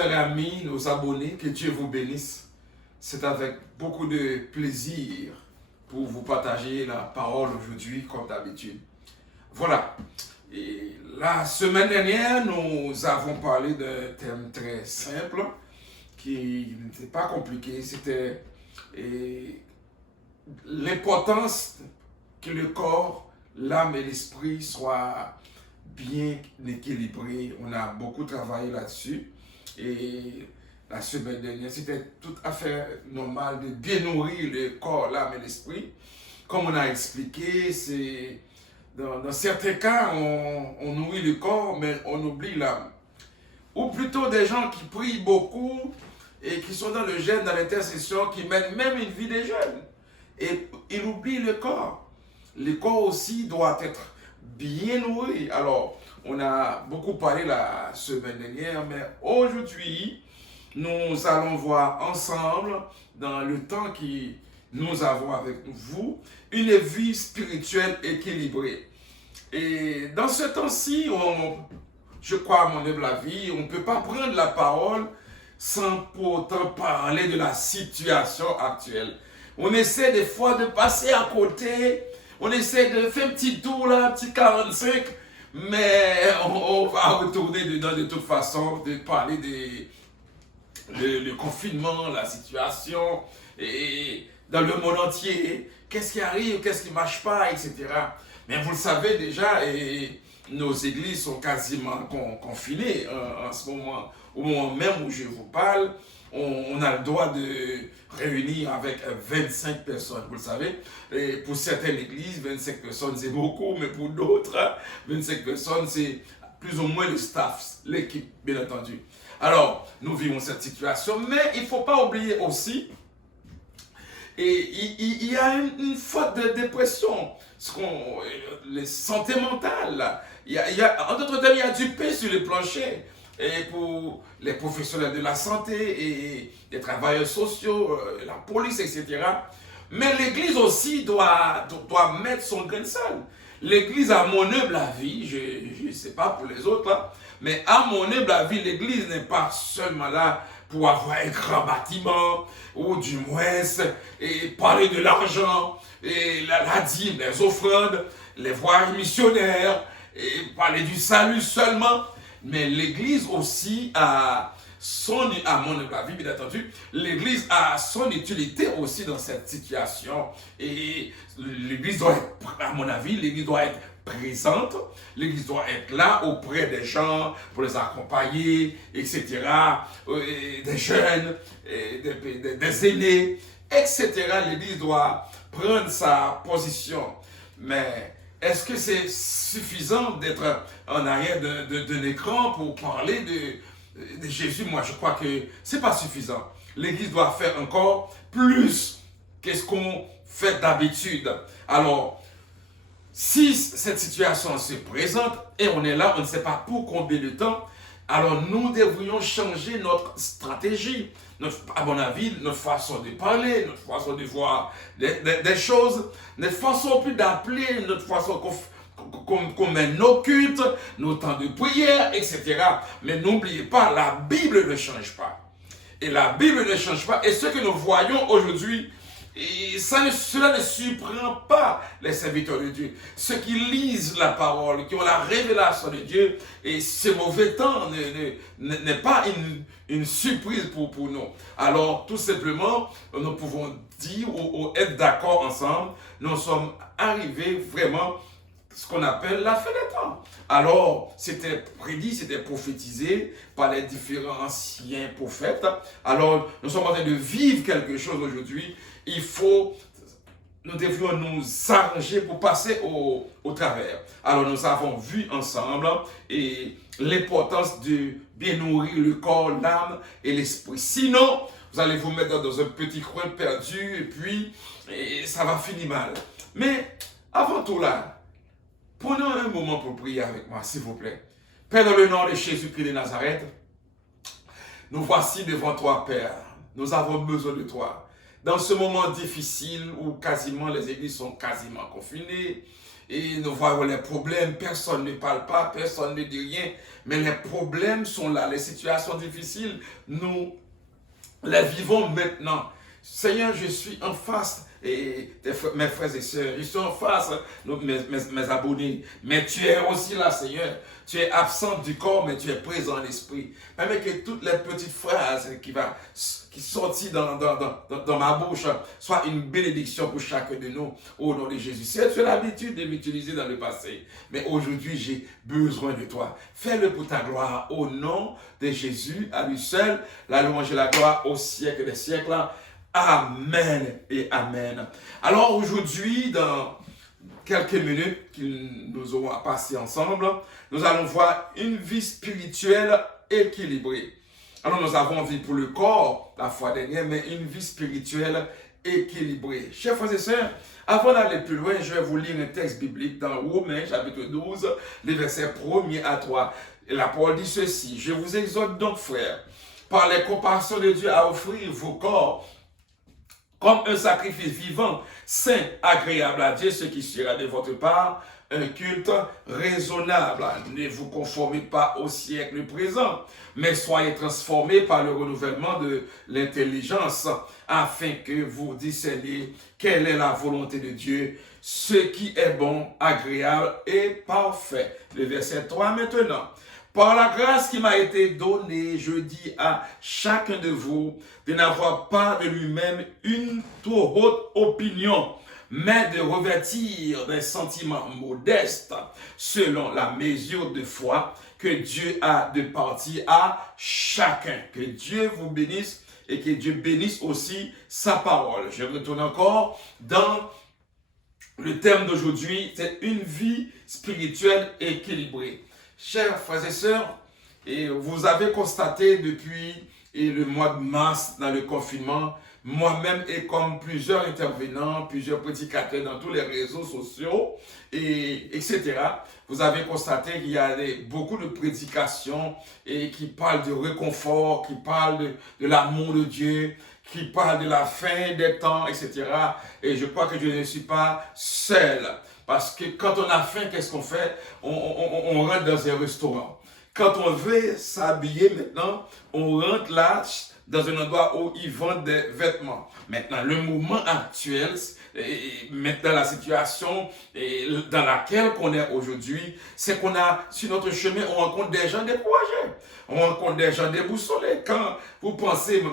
sœurs et amis, nos abonnés, que Dieu vous bénisse. C'est avec beaucoup de plaisir pour vous partager la parole aujourd'hui, comme d'habitude. Voilà. Et la semaine dernière, nous avons parlé d'un thème très simple, qui n'était pas compliqué. C'était l'importance que le corps, l'âme et l'esprit soient bien équilibrés. On a beaucoup travaillé là-dessus. Et la semaine dernière, c'était tout à fait normal de bien nourrir le corps, l'âme et l'esprit. Comme on a expliqué, c'est dans certains cas, on nourrit le corps, mais on oublie l'âme. Ou plutôt des gens qui prient beaucoup et qui sont dans le jeûne, dans l'intercession, qui mènent même une vie de jeûne. Et ils oublient le corps. Le corps aussi doit être bien nourri. Alors, on a beaucoup parlé la semaine dernière, mais aujourd'hui, nous allons voir ensemble, dans le temps que nous avons avec vous, une vie spirituelle équilibrée. Et dans ce temps-ci, je crois à mon humble avis, on ne peut pas prendre la parole sans pour autant parler de la situation actuelle. On essaie des fois de passer à côté, on essaie de faire un petit tour là, un petit 45, mais on va retourner dedans de toute façon, de parler le confinement, la situation, et dans le monde entier, qu'est-ce qui arrive, qu'est-ce qui ne marche pas, etc. Mais vous le savez déjà, et nos églises sont quasiment confinées en ce moment. Au moment même où je vous parle, on a le droit de réunir avec 25 personnes, vous le savez. Et pour certaines églises, 25 personnes c'est beaucoup, mais pour d'autres, 25 personnes c'est plus ou moins le staff, l'équipe, bien entendu. Alors, nous vivons cette situation, mais il ne faut pas oublier aussi, et il y a une faute de dépression, les santé mentale. En d'autres termes, il y a du pain sur le plancher. Et pour les professionnels de la santé et les travailleurs sociaux, la police, etc. Mais l'Église aussi doit mettre son grain de sel. L'Église, à mon humble avis, je ne sais pas pour les autres, hein, mais à mon humble avis, l'Église n'est pas seulement là pour avoir un grand bâtiment, ou du moins et parler de l'argent, et la dîme, les offrandes, les voyages missionnaires, et parler du salut seulement. Mais l'Église aussi a à mon avis, bien entendu, l'Église a son utilité aussi dans cette situation. Et l'Église doit être, à mon avis, l'Église doit être présente, l'Église doit être là auprès des gens pour les accompagner, etc. Des jeunes, des aînés, etc. L'Église doit prendre sa position. Mais est-ce que c'est suffisant d'être en arrière d'un écran pour parler de Jésus? Moi, je crois que ce n'est pas suffisant. L'Église doit faire encore plus que ce qu'on fait d'habitude. Alors, si cette situation se présente et on est là, on ne sait pas pour combien de temps, alors nous devrions changer notre stratégie, à mon avis, notre façon de parler, notre façon de voir des choses, notre façon plus d'appeler, notre façon qu'on met nos cultes, nos temps de prière, etc. Mais n'oubliez pas, la Bible ne change pas. Et la Bible ne change pas. Et ce que nous voyons aujourd'hui, cela ne surprend pas les serviteurs de Dieu. Ceux qui lisent la parole, qui ont la révélation de Dieu, et ce mauvais temps n'est pas une surprise pour nous. Alors, tout simplement, nous pouvons dire ou être d'accord ensemble, nous sommes arrivés vraiment ce qu'on appelle la fin des temps. Alors, c'était prédit, c'était prophétisé par les différents anciens prophètes. Alors, nous sommes en train de vivre quelque chose aujourd'hui. Nous devions nous arranger pour passer au travers. Alors, nous avons vu ensemble et l'importance de bien nourrir le corps, l'âme et l'esprit. Sinon, vous allez vous mettre dans un petit coin perdu et puis ça va finir mal. Mais avant tout là, prenons un moment pour prier avec moi, s'il vous plaît. Père, dans le nom de Jésus-Christ de Nazareth, nous voici devant toi, Père. Nous avons besoin de toi. dans ce moment difficile où quasiment les églises sont quasiment confinées, et nous voyons les problèmes, personne ne parle pas, personne ne dit rien, mais les problèmes sont là, les situations difficiles, nous les vivons maintenant. Seigneur, je suis en face, et mes frères et sœurs, je suis en face, mes abonnés, mais tu es aussi là, Seigneur. Tu es absent du corps, mais tu es présent en l'esprit. Même que toutes les petites phrases qui sortent dans ma bouche soient une bénédiction pour chacun de nous, au nom de Jésus. Tu as l'habitude de m'utiliser dans le passé, mais aujourd'hui, j'ai besoin de toi. Fais-le pour ta gloire, au nom de Jésus, à lui seul, la louange et la gloire au siècle des siècles. Amen et amen. Alors aujourd'hui, dans quelques minutes que nous aurons à passer ensemble, nous allons voir une vie spirituelle équilibrée. Alors nous avons vu pour le corps la fois dernière, mais une vie spirituelle équilibrée. Chers frères et sœurs, avant d'aller plus loin, je vais vous lire un texte biblique dans Romains chapitre 12, les versets 1er à 3. Et la parole dit ceci: je vous exhorte donc, frères, par les compassions de Dieu, à offrir vos corps comme un sacrifice vivant, saint, agréable à Dieu, ce qui sera de votre part un culte raisonnable. Ne vous conformez pas au siècle présent, mais soyez transformés par le renouvellement de l'intelligence, afin que vous discerniez quelle est la volonté de Dieu, ce qui est bon, agréable et parfait. Le verset 3 maintenant. Par la grâce qui m'a été donnée, je dis à chacun de vous de n'avoir pas de lui-même une trop haute opinion, mais de revêtir des sentiments modestes selon la mesure de foi que Dieu a de partir à chacun. Que Dieu vous bénisse et que Dieu bénisse aussi sa parole. Je retourne encore dans le thème d'aujourd'hui, c'est une vie spirituelle équilibrée. Chers frères et sœurs, et vous avez constaté depuis le mois de mars dans le confinement, moi-même et comme plusieurs intervenants, plusieurs prédicateurs dans tous les réseaux sociaux, etc., vous avez constaté qu'il y a beaucoup de prédications qui parlent de réconfort, qui parlent de l'amour de Dieu, qui parlent de la fin des temps, etc. Et je crois que je ne suis pas seul. Parce que quand on a faim, qu'est-ce qu'on fait? On rentre dans un restaurant. Quand on veut s'habiller maintenant, on rentre là dans un endroit où ils vendent des vêtements. Maintenant, le mouvement actuel, maintenant la situation dans laquelle on est aujourd'hui, c'est qu'on a, sur notre chemin, on rencontre des gens découragés. On rencontre des gens déboussolés. Quand vous pensez,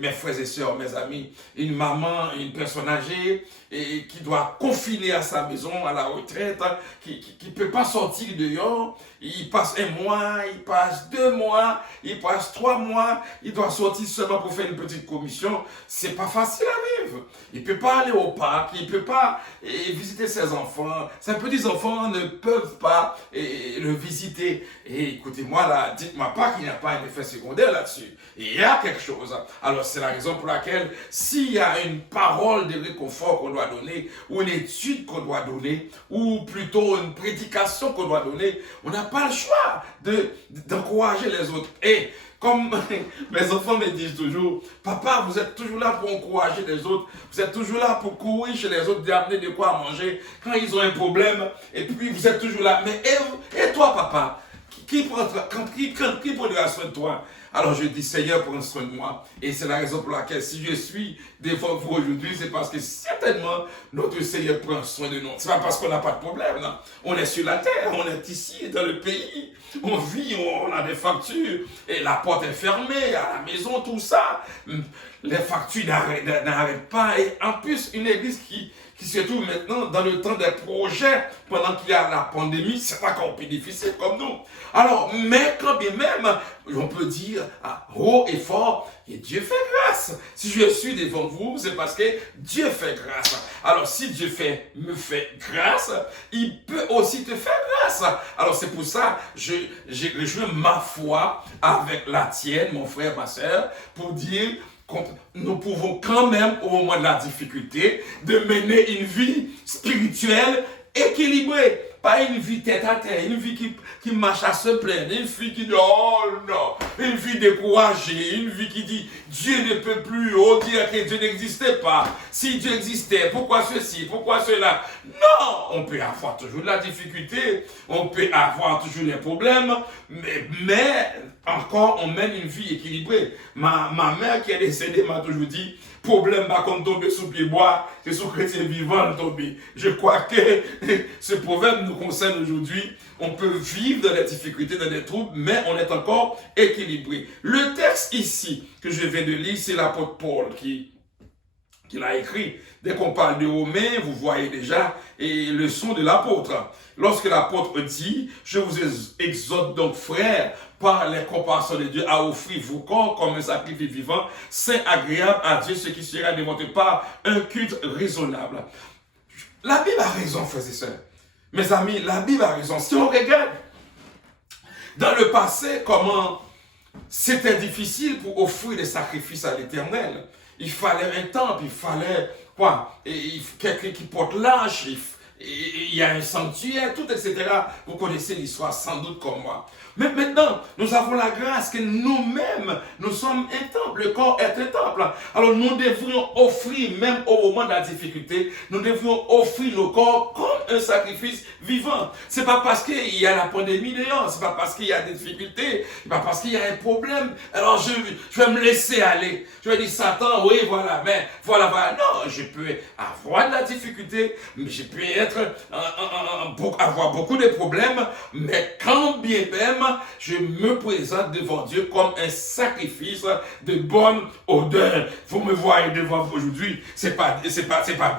mes frères et sœurs, mes amis, une maman, une personne âgée, qui doit confiner à sa maison, à la retraite, qui ne peut pas sortir dehors, il passe 1 mois, il passe 2 mois, il passe 3 mois, il doit sortir seulement pour faire une petite commission. C'est pas facile à vivre. Il ne peut pas aller au parc, il ne peut pas visiter ses enfants. Ses petits-enfants ne peuvent pas le visiter. Et écoutez-moi là, dites-moi pas qu'il n'y a pas un effet secondaire là-dessus. Il y a quelque chose. Alors c'est la raison pour laquelle s'il y a une parole de réconfort qu'on doit donner, ou une étude qu'on doit donner, ou plutôt une prédication qu'on doit donner, on n'a pas le choix d'encourager les autres. Et comme mes enfants me disent toujours, papa, vous êtes toujours là pour encourager les autres, vous êtes toujours là pour courir chez les autres, d'amener de quoi manger quand ils ont un problème, et puis vous êtes toujours là. Mais et toi, papa, qui prendra soin de toi? Alors je dis, Seigneur, prends soin de moi. Et c'est la raison pour laquelle, si je suis devant vous aujourd'hui, c'est parce que certainement, notre Seigneur prend soin de nous. Ce n'est pas parce qu'on n'a pas de problème, non. On est sur la terre, on est ici, dans le pays. On vit, on a des factures. Et la porte est fermée, à la maison, tout ça. Les factures n'arrêtent pas. Et en plus, une église qui se trouve maintenant dans le temps des projets, pendant qu'il y a la pandémie, c'est encore plus difficile comme nous. Alors, mais quand bien même, on peut dire haut et fort, et Dieu fait grâce. Si je suis devant vous, c'est parce que Dieu fait grâce. Alors, si Dieu me fait grâce, il peut aussi te faire grâce. Alors, c'est pour ça que je rejoins ma foi avec la tienne, mon frère, ma soeur, pour dire nous pouvons quand même, au moment de la difficulté, de mener une vie spirituelle équilibrée. pas une vie tête à tête, une vie qui marche à se plaindre, une vie qui dit oh non, une vie découragée, une vie qui dit Dieu ne peut plus, on dirait que Dieu n'existait pas. Si Dieu existait, pourquoi ceci, pourquoi cela? Non, on peut avoir toujours de la difficulté, on peut avoir toujours des problèmes, mais encore on mène une vie équilibrée. Ma mère qui est décédée m'a toujours dit, problème pas comme tomber sous pied bois, c'est sous chrétien vivant tomber. Je crois que ce proverbe nous concerne aujourd'hui. On peut vivre dans les difficultés, dans les troubles, mais on est encore équilibré. Le texte ici que je viens de lire, c'est l'apôtre Paul qui l'a écrit. Dès qu'on parle de Romains, vous voyez déjà le son de l'apôtre. Lorsque l'apôtre dit, je vous exhorte donc frères, par les compassions de Dieu, à offrir vos corps comme un sacrifice vivant, saint, agréable à Dieu, ce qui sera de votre part un culte raisonnable. La Bible a raison, frères et sœurs. Mes amis, la Bible a raison. Si on regarde dans le passé, comment c'était difficile pour offrir des sacrifices à l'Éternel. Il fallait un temple, il fallait quoi? Quelqu'un qui porte l'arche, il y a un sanctuaire, tout, etc. Vous connaissez l'histoire sans doute comme moi. Mais maintenant, nous avons la grâce que nous-mêmes, nous sommes un temple. Le corps est un temple. Alors nous devrions offrir, même au moment de la difficulté, nous devrions offrir le corps comme un sacrifice vivant. C'est pas parce qu'il y a la pandémie dehors, c'est pas parce qu'il y a des difficultés, c'est pas parce qu'il y a un problème. Alors je vais me laisser aller. Je vais dire, Satan, oui, voilà, mais voilà. Non, je peux avoir de la difficulté, mais je peux avoir beaucoup de problèmes, mais quand bien même, je me présente devant Dieu comme un sacrifice de bonne odeur. Vous me voyez devant vous aujourd'hui, c'est pas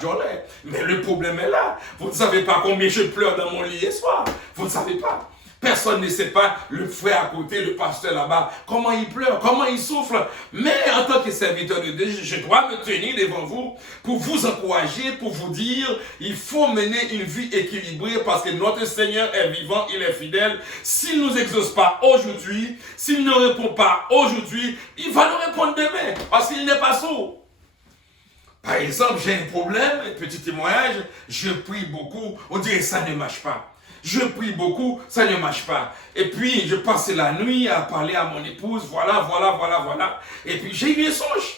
Jolet, mais le problème est là. Vous ne savez pas combien je pleure dans mon lit hier soir. Vous ne savez pas. Personne ne sait pas, le frère à côté, le pasteur là-bas, comment il pleure, comment il souffle. Mais en tant que serviteur de Dieu, je dois me tenir devant vous pour vous encourager, pour vous dire, il faut mener une vie équilibrée parce que notre Seigneur est vivant, il est fidèle. S'il ne nous exauce pas aujourd'hui, s'il ne répond pas aujourd'hui, il va nous répondre demain parce qu'il n'est pas sourd. Par exemple, j'ai un problème, un petit témoignage, je prie beaucoup, on dirait que ça ne marche pas. Je prie beaucoup, ça ne marche pas. Et puis, je passais la nuit à parler à mon épouse, voilà. Et puis, j'ai eu un songe.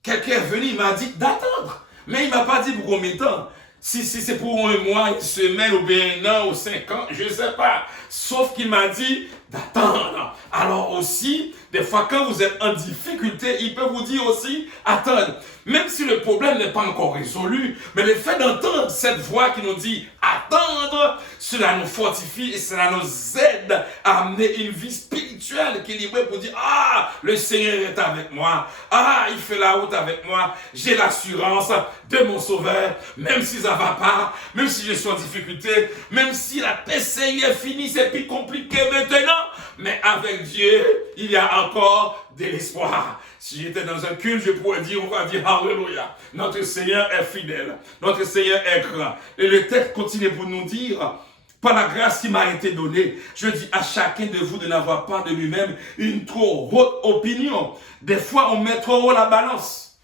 Quelqu'un est venu, il m'a dit d'attendre. Mais il ne m'a pas dit pour combien de temps. Si c'est pour un mois, une semaine, ou bien un an, ou 5 ans, je ne sais pas. Sauf qu'il m'a dit d'attendre. Alors aussi, des fois, quand vous êtes en difficulté, il peut vous dire aussi, attendre. Même si le problème n'est pas encore résolu, mais le fait d'entendre cette voix qui nous dit attendre, cela nous fortifie et cela nous aide à amener une vie spirituelle équilibrée pour dire ah, le Seigneur est avec moi, ah, il fait la route avec moi, j'ai l'assurance de mon Sauveur, même si ça ne va pas, même si je suis en difficulté, même si la PCI est finie, c'est plus compliqué maintenant, mais avec Dieu, il y a encore de l'espoir. Si j'étais dans un culte, je pourrais dire, on va dire Alléluia. Notre Seigneur est fidèle. Notre Seigneur est grand. Et le texte continue pour nous dire, par la grâce qui m'a été donnée, je dis à chacun de vous de n'avoir pas de lui-même une trop haute opinion. Des fois, on met trop haut la balance.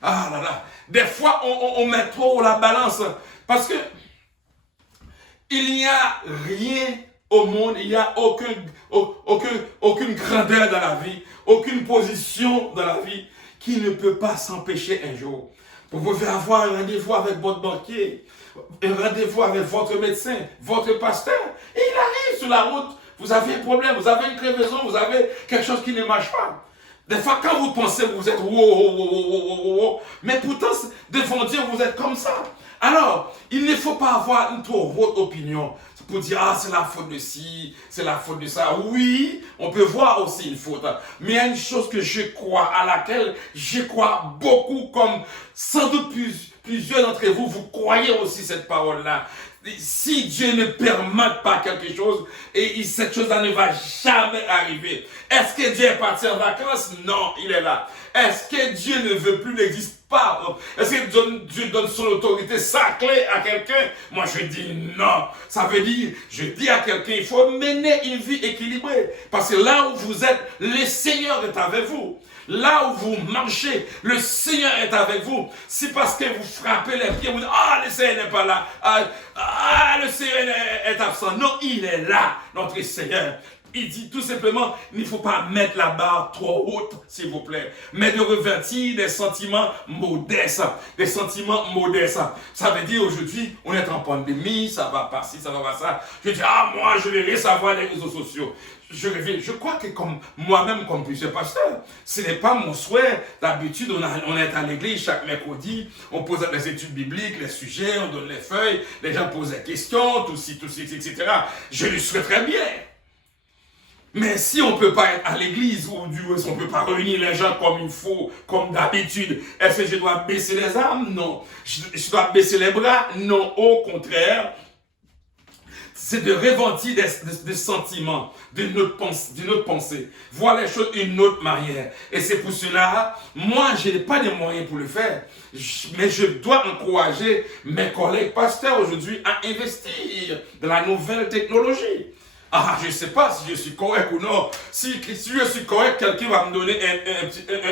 Ah là là. Des fois, on met trop haut la balance. Parce que il n'y a rien au monde, il n'y a aucune grandeur dans la vie, aucune position dans la vie qui ne peut pas s'empêcher un jour. Vous pouvez avoir un rendez-vous avec votre banquier, un rendez-vous avec votre médecin, votre pasteur, et il arrive sur la route, vous avez un problème, vous avez une crevaison, vous avez quelque chose qui ne marche pas. Des fois, quand vous pensez, vous êtes mais pourtant, devant Dieu, vous êtes comme ça. Alors, il ne faut pas avoir une trop haute opinion pour dire, ah, c'est la faute de ci, c'est la faute de ça. Oui, on peut voir aussi une faute. Mais il y a une chose que je crois, à laquelle je crois beaucoup, comme sans doute plusieurs d'entre vous, vous croyez aussi cette parole-là. Si Dieu ne permet pas quelque chose, et cette chose-là ne va jamais arriver. Est-ce que Dieu est parti en vacances? Non, il est là. Est-ce que Dieu ne veut plus, n'existe pas? Est-ce que Dieu donne son autorité, sa clé à quelqu'un? Moi, je dis non. Ça veut dire, je dis à quelqu'un, il faut mener une vie équilibrée. Parce que là où vous êtes, le Seigneur est avec vous. Là où vous marchez, le Seigneur est avec vous. C'est parce que vous frappez les pieds, vous dites, ah, le Seigneur n'est pas là. Ah, le Seigneur est absent. Non, il est là, notre Seigneur. Il dit tout simplement, il ne faut pas mettre la barre trop haute, s'il vous plaît, mais de revêtir des sentiments modestes, des sentiments modestes. Ça veut dire aujourd'hui, on est en pandémie, ça va pas ci, ça va pas ça. Je dis, moi, je vais rien savoir des réseaux sociaux. Je crois que comme moi-même, comme plusieurs pasteurs, ce n'est pas mon souhait. D'habitude, on est à l'église chaque mercredi, on pose les études bibliques, les sujets, on donne les feuilles, les gens posent des questions, tout ci, etc. Je le souhaiterais bien. Mais si on ne peut pas être à l'église, ou du moins si on ne peut pas réunir les gens comme il faut, comme d'habitude, est-ce que je dois baisser les armes? Non. Je dois baisser les bras? Non. Au contraire, c'est de reventir des sentiments, d'une autre pensée, voir les choses d'une autre manière. Et c'est pour cela, moi, je n'ai pas de moyens pour le faire, mais je dois encourager mes collègues pasteurs aujourd'hui à investir dans la nouvelle technologie. Je ne sais pas si je suis correct ou non. Si je suis correct, quelqu'un va me donner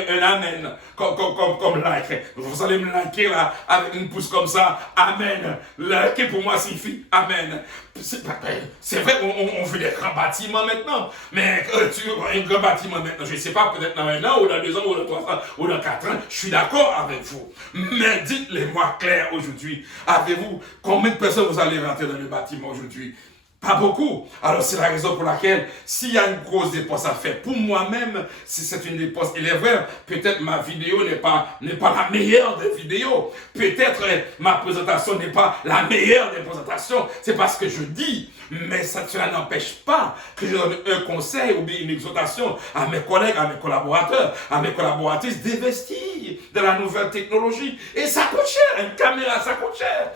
un amen, comme like. Vous allez me liker là, avec une pouce comme ça. Amen. Liker pour moi signifie amen. C'est vrai qu'on fait des grands bâtiments maintenant. Mais tu vois un grand bâtiment maintenant, je ne sais pas, peut-être dans 1 an, ou dans 2 ans, ou dans 3 ans, ou dans 4 ans, je suis d'accord avec vous. Mais dites-les-moi clair aujourd'hui. Avez-vous combien de personnes vous allez rentrer dans le bâtiment aujourd'hui? Pas beaucoup. Alors c'est la raison pour laquelle, s'il y a une grosse dépense à faire, pour moi-même, si c'est une dépense, il est vrai, peut-être ma vidéo n'est pas la meilleure des vidéos. Peut-être ma présentation n'est pas la meilleure des présentations. C'est parce que je dis. Mais cela n'empêche pas que je donne un conseil ou bien une exhortation à mes collègues, à mes collaborateurs, à mes collaboratrices d'investir dans la nouvelle technologie. Et ça coûte cher. Une caméra, ça coûte cher.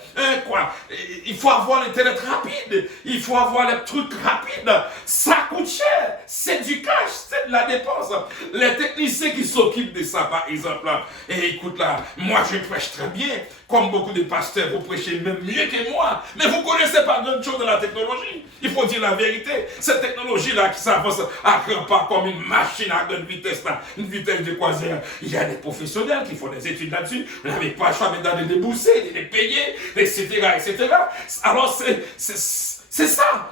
Il faut avoir l'Internet rapide. Il faut avoir les trucs rapides. Ça coûte cher. C'est du cash. C'est de la dépense. Les techniciens qui s'occupent de ça, par exemple. Et écoute là, moi je prêche très bien. Comme beaucoup de pasteurs, vous prêchez même mieux que moi. Mais vous ne connaissez pas grand chose de la technologie. Il faut dire la vérité. Cette technologie-là qui s'avance à grands pas comme une machine à grande vitesse, là, une vitesse de croisière. Il y a des professionnels qui font des études là-dessus. Vous n'avez pas le choix maintenant de débourser, de les payer, etc., etc. Alors c'est ça.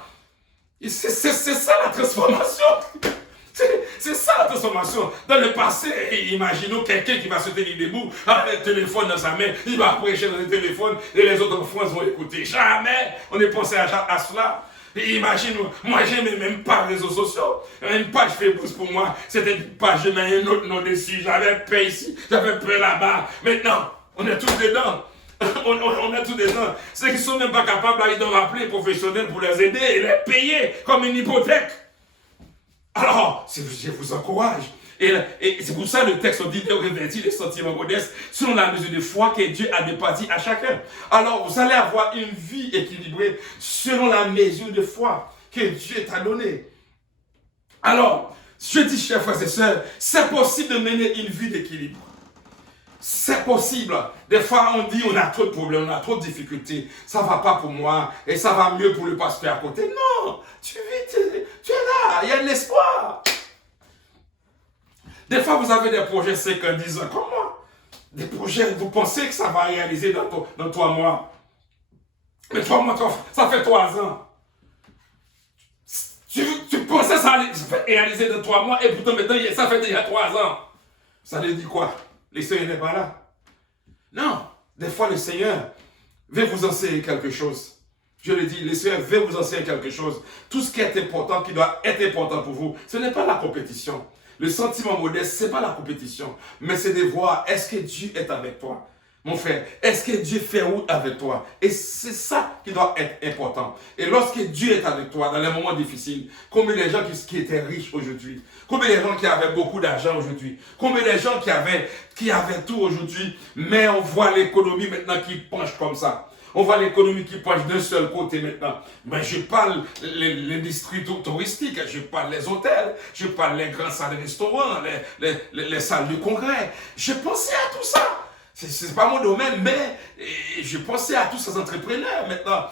C'est ça la transformation. C'est ça la transformation. Dans le passé, imaginons quelqu'un qui va se tenir debout avec le téléphone dans sa main, il va prêcher dans le téléphone et les autres enfants vont écouter. Jamais on n'est pensé à cela. Et imagine, moi j'aimais même pas les réseaux sociaux. Une page Facebook pour moi, c'était une page, je mets un autre nom dessus, j'avais peur ici, j'avais peur là-bas. Maintenant, on est tous dedans. On est tous dedans. Ceux qui ne sont même pas capables, là, ils doivent appeler les professionnels pour les aider et les payer comme une hypothèque. Alors, je vous encourage. Et c'est pour ça que le texte dit de revêtir les sentiments modestes selon la mesure de foi que Dieu a départi à chacun. Alors, vous allez avoir une vie équilibrée selon la mesure de foi que Dieu t'a donnée. Alors, je dis, chers frères et sœurs, c'est possible de mener une vie d'équilibre. C'est possible. Des fois, on dit, on a trop de problèmes, on a trop de difficultés. Ça ne va pas pour moi et ça va mieux pour le pasteur à côté. Non, tu es là, il y a de l'espoir. Des fois, vous avez des projets 5 ans, 10 ans, comme moi. Des projets, vous pensez que ça va réaliser dans 3 mois. Mais 3 mois, ça fait 3 ans. Tu pensais que ça allait réaliser dans 3 mois et pourtant maintenant, ça fait déjà 3 ans. Ça veut dire quoi? Le Seigneur n'est pas là. Non, des fois le Seigneur veut vous enseigner quelque chose. Je le dis, le Seigneur veut vous enseigner quelque chose. Tout ce qui est important, qui doit être important pour vous, ce n'est pas la compétition. Le sentiment modeste, ce n'est pas la compétition, mais c'est de voir, est-ce que Dieu est avec toi? Mon frère, est-ce que Dieu fait route avec toi? Et c'est ça qui doit être important. Et lorsque Dieu est avec toi dans les moments difficiles, combien de gens qui étaient riches aujourd'hui? Combien de gens qui avaient beaucoup d'argent aujourd'hui? Combien de gens qui avaient tout aujourd'hui? Mais on voit l'économie maintenant qui penche comme ça. On voit l'économie qui penche d'un seul côté maintenant. Mais je parle l'industrie touristique, je parle les hôtels, je parle les grandes salles de restaurants, les salles de congrès. Je pensais à tout ça. C'est pas mon domaine, mais je pensais à tous ces entrepreneurs maintenant.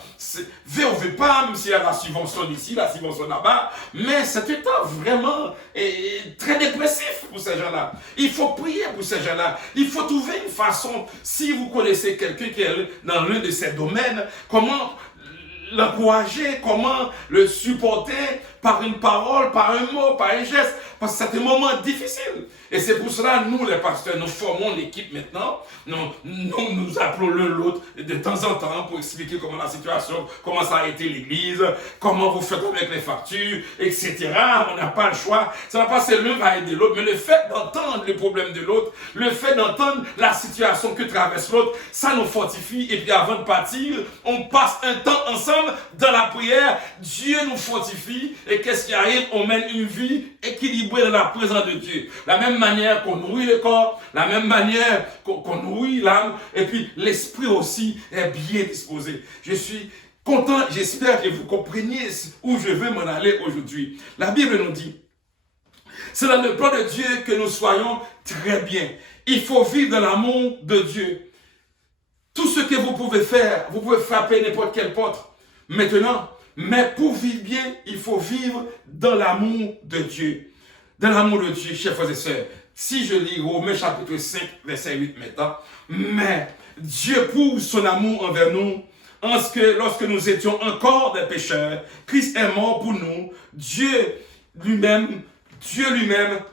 Veut ou veut pas, même s'il y a la subvention d'ici, la subvention là-bas, mais c'est un temps vraiment très dépressif pour ces gens-là. Il faut prier pour ces gens-là. Il faut trouver une façon, si vous connaissez quelqu'un qui est dans l'un de ces domaines, comment l'encourager, comment le supporter par une parole, par un mot, par un geste, parce que c'est un moment difficile. Et c'est pour cela, nous les pasteurs, nous formons l'équipe maintenant, nous appelons l'un l'autre de temps en temps pour expliquer comment la situation, comment ça a été l'église, comment vous faites avec les factures, etc. On n'a pas le choix. Ça va pas c'est l'un va aider l'autre, mais le fait d'entendre les problèmes de l'autre, le fait d'entendre la situation que traverse l'autre, ça nous fortifie. Et puis avant de partir, on passe un temps ensemble dans la prière. Dieu nous fortifie. Et qu'est-ce qui arrive? On mène une vie équilibrée dans la présence de Dieu. La même manière qu'on nourrit le corps, la même manière qu'on nourrit l'âme, et puis l'esprit aussi est bien disposé. Je suis content, j'espère que vous compreniez où je veux m'en aller aujourd'hui. La Bible nous dit, c'est dans le plan de Dieu que nous soyons très bien. Il faut vivre dans l'amour de Dieu. Tout ce que vous pouvez faire, vous pouvez frapper n'importe quelle porte maintenant, mais pour vivre bien, il faut vivre dans l'amour de Dieu. Dans l'amour de Dieu, chers frères et sœurs. Si je lis Romains chapitre 5, verset 8 maintenant, mais Dieu prouve son amour envers nous, en ce que lorsque nous étions encore des pécheurs, Christ est mort pour nous. Dieu lui-même,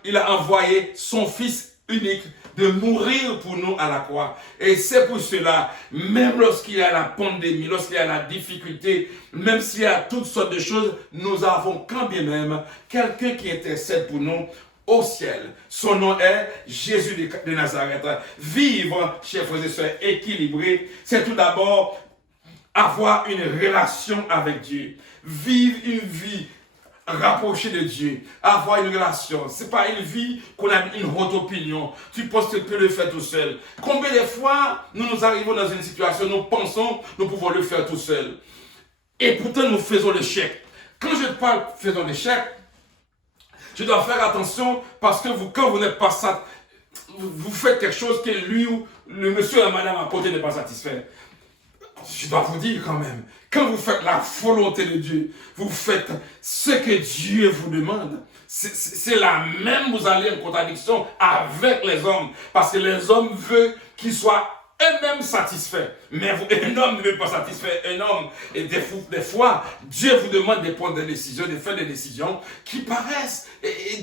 il a envoyé son Fils unique de mourir pour nous à la croix. Et c'est pour cela, même lorsqu'il y a la pandémie, lorsqu'il y a la difficulté, même s'il y a toutes sortes de choses, nous avons quand bien même quelqu'un qui intercède pour nous au ciel. Son nom est Jésus de Nazareth. Vivre, chers frères et sœurs, équilibré, c'est tout d'abord avoir une relation avec Dieu. Vivre une vie rapprocher de Dieu, avoir une relation. Ce n'est pas une vie qu'on a une haute opinion. Tu penses que tu peux le faire tout seul. Combien de fois nous arrivons dans une situation, nous pensons nous pouvons le faire tout seul. Et pourtant nous faisons l'échec. Quand je parle faisons l'échec, je dois faire attention parce que quand vous n'êtes pas ça, vous faites quelque chose que lui ou le monsieur ou la madame à côté n'est pas satisfait. Je dois vous dire quand même, quand vous faites la volonté de Dieu, vous faites ce que Dieu vous demande, c'est la même, vous allez en contradiction avec les hommes, parce que les hommes veulent qu'ils soient eux-mêmes satisfaits, mais un homme ne veut pas satisfaire un homme, et des fois, Dieu vous demande de prendre des décisions, de faire des décisions qui paraissent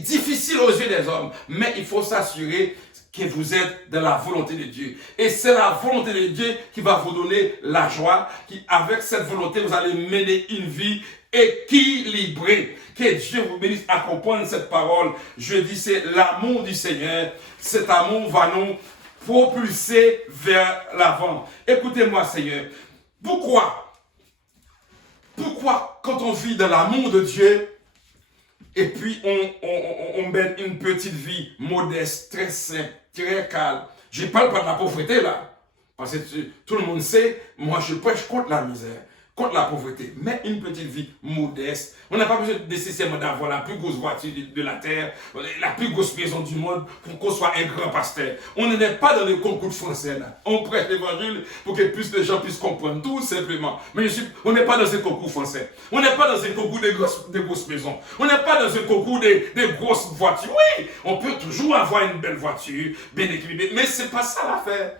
difficiles aux yeux des hommes, mais il faut s'assurer que vous êtes dans la volonté de Dieu. Et c'est la volonté de Dieu qui va vous donner la joie, qui avec cette volonté, vous allez mener une vie équilibrée. Que Dieu vous bénisse à comprendre cette parole. Je dis, c'est l'amour du Seigneur. Cet amour va nous propulser vers l'avant. Écoutez-moi, Seigneur. Pourquoi, quand on vit dans l'amour de Dieu, et puis on mène une petite vie modeste, très simple, très calme. Je ne parle pas de la pauvreté là. Parce que tout le monde sait, moi je prêche contre la misère, contre la pauvreté. Mais une petite vie modeste. On n'a pas besoin nécessairement d'avoir la plus grosse voiture de la terre, la plus grosse maison du monde pour qu'on soit un grand pasteur. On n'est pas dans le concours français là. On prêche l'évangile pour que plus de gens puissent comprendre tout simplement. Mais on n'est pas dans un concours français. On n'est pas dans un concours de grosses maisons. On n'est pas dans un concours de grosses voitures. Oui, on peut toujours avoir une belle voiture, bien équilibrée. Mais ce n'est pas ça l'affaire.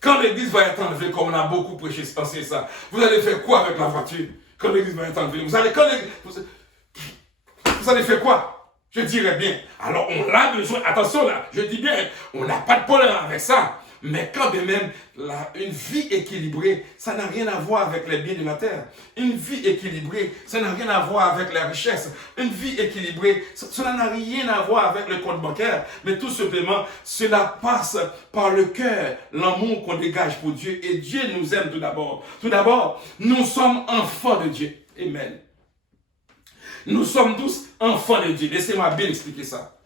Quand l'église va être enlevée, comme on a beaucoup prêché, c'est ça, vous allez faire quoi avec la voiture? Quand l'église va être enlevée, vous allez faire quoi? Je dirais bien. Alors on a besoin, attention là, je dis bien, on n'a pas de problème avec ça. Mais quand même, une vie équilibrée, ça n'a rien à voir avec les biens de la terre. Une vie équilibrée, ça n'a rien à voir avec la richesse. Une vie équilibrée, cela n'a rien à voir avec le compte bancaire. Mais tout simplement, cela passe par le cœur, l'amour qu'on dégage pour Dieu. Et Dieu nous aime tout d'abord. Tout d'abord, nous sommes enfants de Dieu. Amen. Nous sommes tous enfants de Dieu. Laissez-moi bien expliquer ça.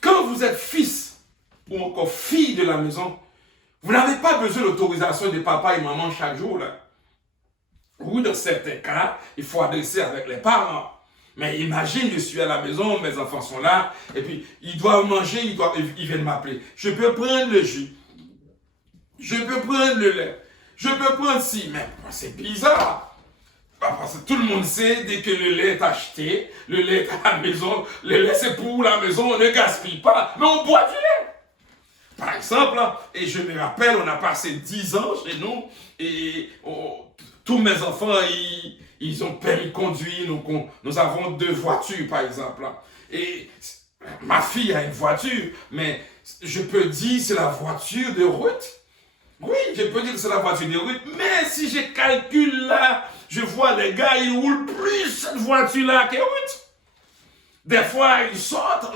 Quand vous êtes fils, ou encore fille de la maison, vous n'avez pas besoin d'autorisation de papa et maman chaque jour. Là. Oui, dans certains cas, il faut adresser avec les parents. Mais imagine, je suis à la maison, mes enfants sont là, et puis ils doivent manger, ils viennent m'appeler. Je peux prendre le jus, je peux prendre le lait, je peux prendre ci, mais c'est bizarre. Parce que tout le monde sait, dès que le lait est acheté, le lait est à la maison, le lait c'est pour la maison, on ne gaspille pas, mais on boit du lait. Par exemple, et je me rappelle, on a passé 10 ans chez nous, et tous mes enfants, ils ont permis de conduire. Nous avons 2 voitures, par exemple. Et ma fille a une voiture, mais je peux dire c'est la voiture de Ruth. Oui, je peux dire que c'est la voiture de Ruth, mais si je calcule là, je vois les gars, ils roulent plus cette voiture-là que Ruth. Des fois, ils sortent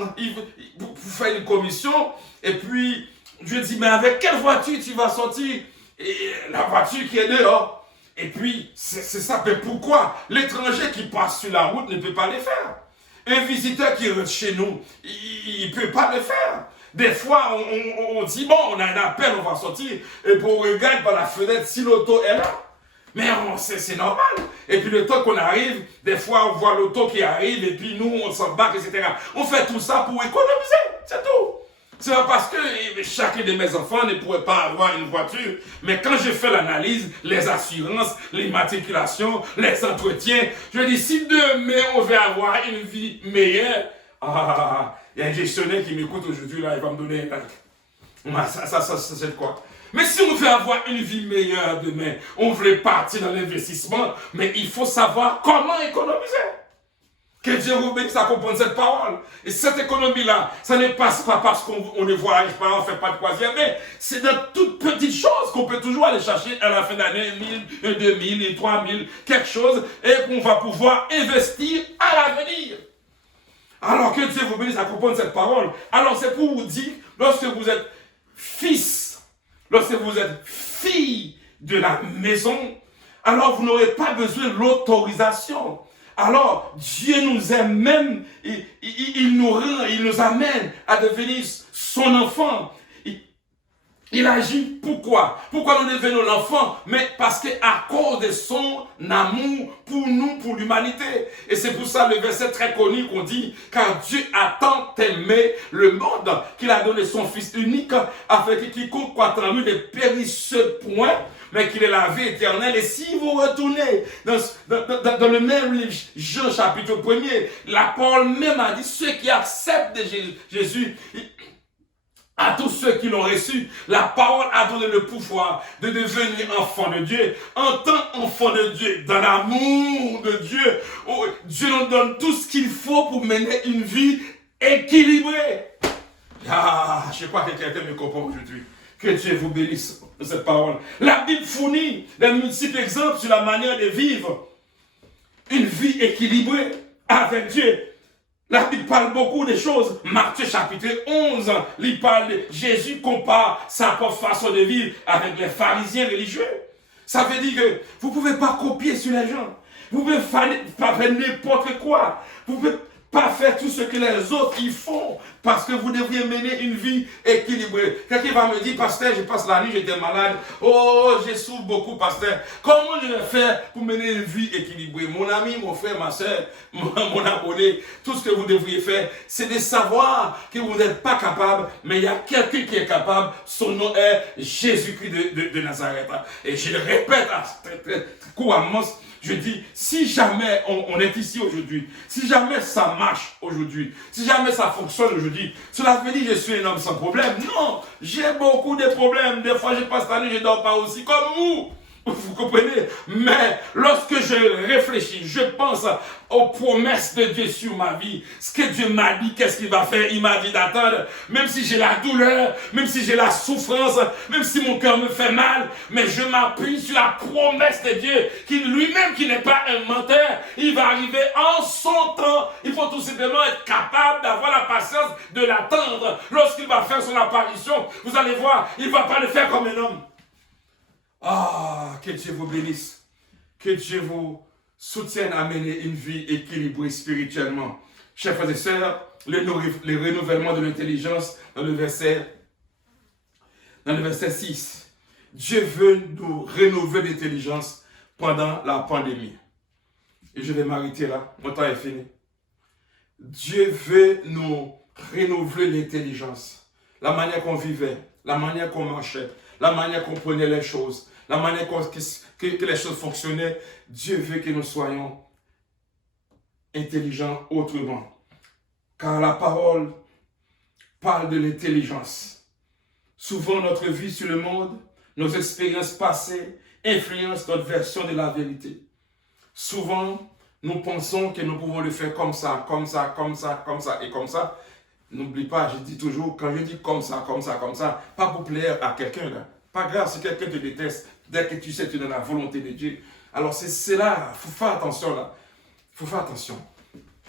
pour faire une commission, et puis je dis, mais avec quelle voiture tu vas sortir? Et la voiture qui est dehors. Et puis, c'est ça. Mais pourquoi l'étranger qui passe sur la route ne peut pas le faire? Un visiteur qui rentre chez nous, il ne peut pas le faire. Des fois, on dit, bon, on a un appel, on va sortir, et puis on regarde par la fenêtre si l'auto est là. Mais c'est normal. Et puis le temps qu'on arrive, des fois, on voit l'auto qui arrive, et puis nous, on s'embarque, etc. On fait tout ça pour économiser, c'est tout. C'est pas parce que chacun de mes enfants ne pourrait pas avoir une voiture, mais quand je fais l'analyse, les assurances, les matriculations, les entretiens, je dis, si demain on veut avoir une vie meilleure, il y a un gestionnaire qui m'écoute aujourd'hui, là, il va me donner un like. Ça c'est quoi? Mais si on veut avoir une vie meilleure demain, on veut partir dans l'investissement, mais il faut savoir comment économiser. Que Dieu vous bénisse à comprendre cette parole. Et cette économie-là, ça ne passe pas parce qu'on ne voyage pas, on ne fait pas de croisière, mais c'est dans toutes petites choses qu'on peut toujours aller chercher à la fin d'année, 1 000, 2 000, 3 000, quelque chose, et qu'on va pouvoir investir à l'avenir. Alors que Dieu vous bénisse à comprendre cette parole. Alors c'est pour vous dire, lorsque vous êtes fils, lorsque vous êtes fille de la maison, alors vous n'aurez pas besoin de l'autorisation. Alors, Dieu nous aime même, il nous rend, il nous amène à devenir son enfant. Il agit pourquoi? Pourquoi nous devenons l'enfant? Mais parce qu'à cause de son amour pour nous, pour l'humanité. Et c'est pour ça le verset très connu qu'on dit, car Dieu a tant aimé le monde qu'il a donné son Fils unique, afin que quiconque croit en lui ne périsse point, mais qu'il ait la vie éternelle. Et si vous retournez dans le même livre, Jean chapitre 1er, la parole même a dit, ceux qui acceptent de Jésus, à tous ceux qui l'ont reçu, la parole a donné le pouvoir de devenir enfant de Dieu. En tant enfant de Dieu, dans l'amour de Dieu, Dieu nous donne tout ce qu'il faut pour mener une vie équilibrée. Je crois que quelqu'un me comprend aujourd'hui. Que Dieu vous bénisse de cette parole. La Bible fournit de multiples exemples sur la manière de vivre une vie équilibrée avec Dieu. La Bible parle beaucoup de choses. Matthieu chapitre 11, il parle de Jésus compare sa propre façon de vivre avec les pharisiens religieux. Ça veut dire que vous ne pouvez pas copier sur les gens. Vous ne pouvez pas faire n'importe quoi. Vous ne pouvez pas faire tout ce que les autres y font parce que vous devriez mener une vie équilibrée. Quelqu'un va me dire, pasteur, je passe la nuit, j'étais malade. Oh, je souffre beaucoup, pasteur. Comment je vais faire pour mener une vie équilibrée? Mon ami, mon frère, ma soeur, mon abonné, tout ce que vous devriez faire, c'est de savoir que vous n'êtes pas capable, mais il y a quelqu'un qui est capable. Son nom est Jésus-Christ de Nazareth. Et je le répète très couramment. Je dis, si jamais on est ici aujourd'hui, si jamais ça marche aujourd'hui, si jamais ça fonctionne aujourd'hui, cela veut dire que je suis un homme sans problème. Non, j'ai beaucoup de problèmes. Des fois, je passe la nuit, je ne dors pas aussi comme vous. Vous comprenez? Mais lorsque je réfléchis, je pense aux promesses de Dieu sur ma vie. Ce que Dieu m'a dit, qu'est-ce qu'il va faire? Il m'a dit d'attendre, même si j'ai la douleur, même si j'ai la souffrance, même si mon cœur me fait mal, mais je m'appuie sur la promesse de Dieu, qui lui-même, qui n'est pas un menteur, il va arriver en son temps. Il faut tout simplement être capable d'avoir la patience de l'attendre. Lorsqu'il va faire son apparition, vous allez voir, il ne va pas le faire comme un homme. Que Dieu vous bénisse. Que Dieu vous soutienne à mener une vie équilibrée spirituellement. Chers frères et sœurs, le renouvellement de l'intelligence dans le verset 6. Dieu veut nous rénover l'intelligence pendant la pandémie. Et je vais m'arrêter là. Mon temps est fini. Dieu veut nous renouveler l'intelligence. La manière qu'on vivait, la manière qu'on marchait, la manière qu'on prenait les choses, la manière que les choses fonctionnaient. Dieu veut que nous soyons intelligents autrement. Car la parole parle de l'intelligence. Souvent, notre vie sur le monde, nos expériences passées influence notre version de la vérité. Souvent, nous pensons que nous pouvons le faire comme ça, comme ça, comme ça, comme ça et comme ça. N'oublie pas, je dis toujours, quand je dis comme ça, comme ça, comme ça, pas pour plaire à quelqu'un là. Pas grave si quelqu'un te déteste, dès que tu sais que tu es dans la volonté de Dieu. Alors c'est là, il faut faire attention là. Il faut faire attention.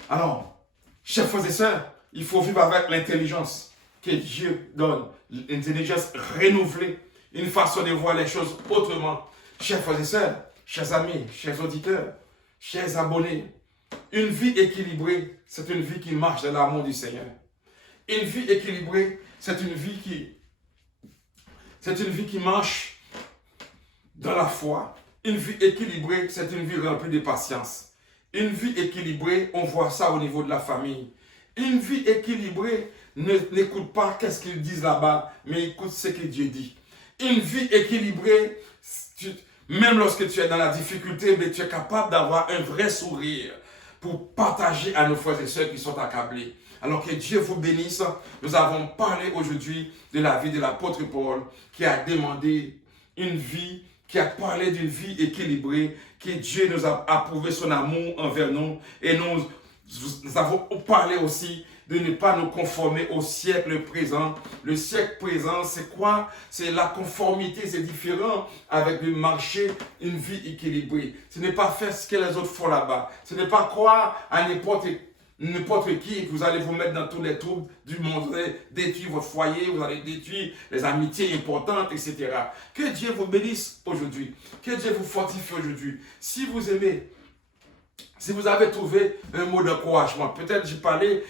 Alors, chers frères et sœurs, il faut vivre avec l'intelligence que Dieu donne. L'intelligence renouvelée, une façon de voir les choses autrement. Chers frères et sœurs, chers amis, chers auditeurs, chers abonnés, une vie équilibrée, c'est une vie qui marche dans l'amour du Seigneur. Une vie équilibrée, c'est une vie qui marche dans la foi. Une vie équilibrée, c'est une vie remplie de patience. Une vie équilibrée, on voit ça au niveau de la famille. Une vie équilibrée n'écoute pas qu'est-ce qu'ils disent là-bas, mais écoute ce que Dieu dit. Une vie équilibrée, même lorsque tu es dans la difficulté, mais tu es capable d'avoir un vrai sourire pour partager à nos frères et sœurs qui sont accablés. Alors que Dieu vous bénisse. Nous avons parlé aujourd'hui de la vie de l'apôtre Paul qui a demandé une vie, qui a parlé d'une vie équilibrée, que Dieu nous a approuvé son amour envers nous. Et nous avons parlé aussi de ne pas nous conformer au siècle présent. Le siècle présent, c'est quoi? C'est la conformité, c'est différent avec le marché, une vie équilibrée. Ce n'est pas faire ce que les autres font là-bas. Ce n'est pas croire à n'importe qui, vous allez vous mettre dans tous les troubles du monde, vous allez détruire votre foyer, vous allez détruire les amitiés importantes, etc. Que Dieu vous bénisse aujourd'hui, que Dieu vous fortifie aujourd'hui. Si vous aimez, si vous avez trouvé un mot d'encouragement, peut-être j'ai parlé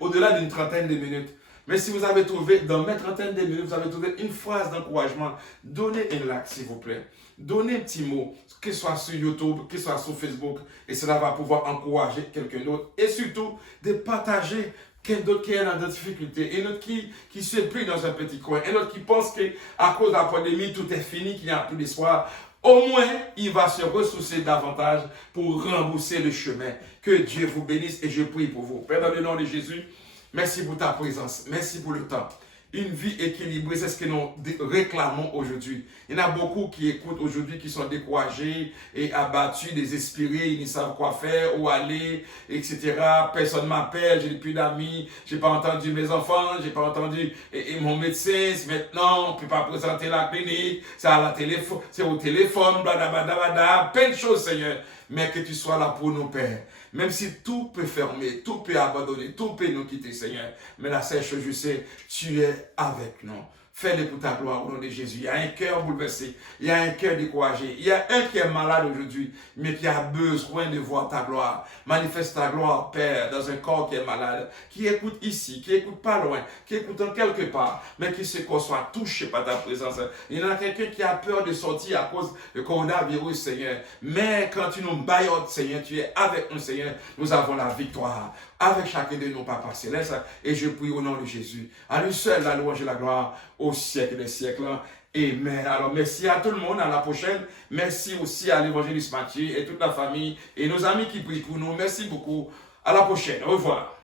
au-delà d'une trentaine de minutes, mais si vous avez trouvé, dans mes trentaines de minutes, vous avez trouvé une phrase d'encouragement, donnez un like s'il vous plaît. Donnez un petit mot, que ce soit sur YouTube, que ce soit sur Facebook, et cela va pouvoir encourager quelqu'un d'autre. Et surtout, de partager quelqu'un d'autre qui est dans des difficultés, un autre qui se plie dans un petit coin, un autre qui pense qu'à cause de la pandémie, tout est fini, qu'il n'y a plus d'espoir. Au moins, il va se ressourcer davantage pour rembourser le chemin. Que Dieu vous bénisse et je prie pour vous. Père, dans le nom de Jésus, merci pour ta présence, merci pour le temps. Une vie équilibrée, c'est ce que nous réclamons aujourd'hui. Il y en a beaucoup qui écoutent aujourd'hui, qui sont découragés et abattus, désespérés, ils ne savent quoi faire, où aller, etc. Personne ne m'appelle, je n'ai plus d'amis, je n'ai pas entendu mes enfants, je n'ai pas entendu mon médecin, maintenant on ne peut pas présenter la clinique, c'est à la téléphone, c'est au téléphone, blablabla, plein de choses, Seigneur. Mais que tu sois là pour nous, Père. Même si tout peut fermer, tout peut abandonner, tout peut nous quitter, Seigneur. Mais la seule chose, je sais, tu es avec nous. Fais-le pour ta gloire au nom de Jésus. Il y a un cœur bouleversé, il y a un cœur découragé, il y a un qui est malade aujourd'hui, mais qui a besoin de voir ta gloire. Manifeste ta gloire, Père, dans un corps qui est malade, qui écoute ici, qui écoute pas loin, qui écoute en quelque part, mais qui se soit touché par ta présence. Il y en a quelqu'un qui a peur de sortir à cause du coronavirus, Seigneur. Mais quand tu nous baillotes, Seigneur, tu es avec nous, Seigneur, nous avons la victoire. Avec chacun de nos papas célestes, et je prie au nom de Jésus. À lui seul la louange et la gloire au siècle des siècles. Amen. Alors merci à tout le monde, à la prochaine. Merci aussi à l'évangéliste Mathieu et toute la famille et nos amis qui prient pour nous. Merci beaucoup. À la prochaine. Au revoir.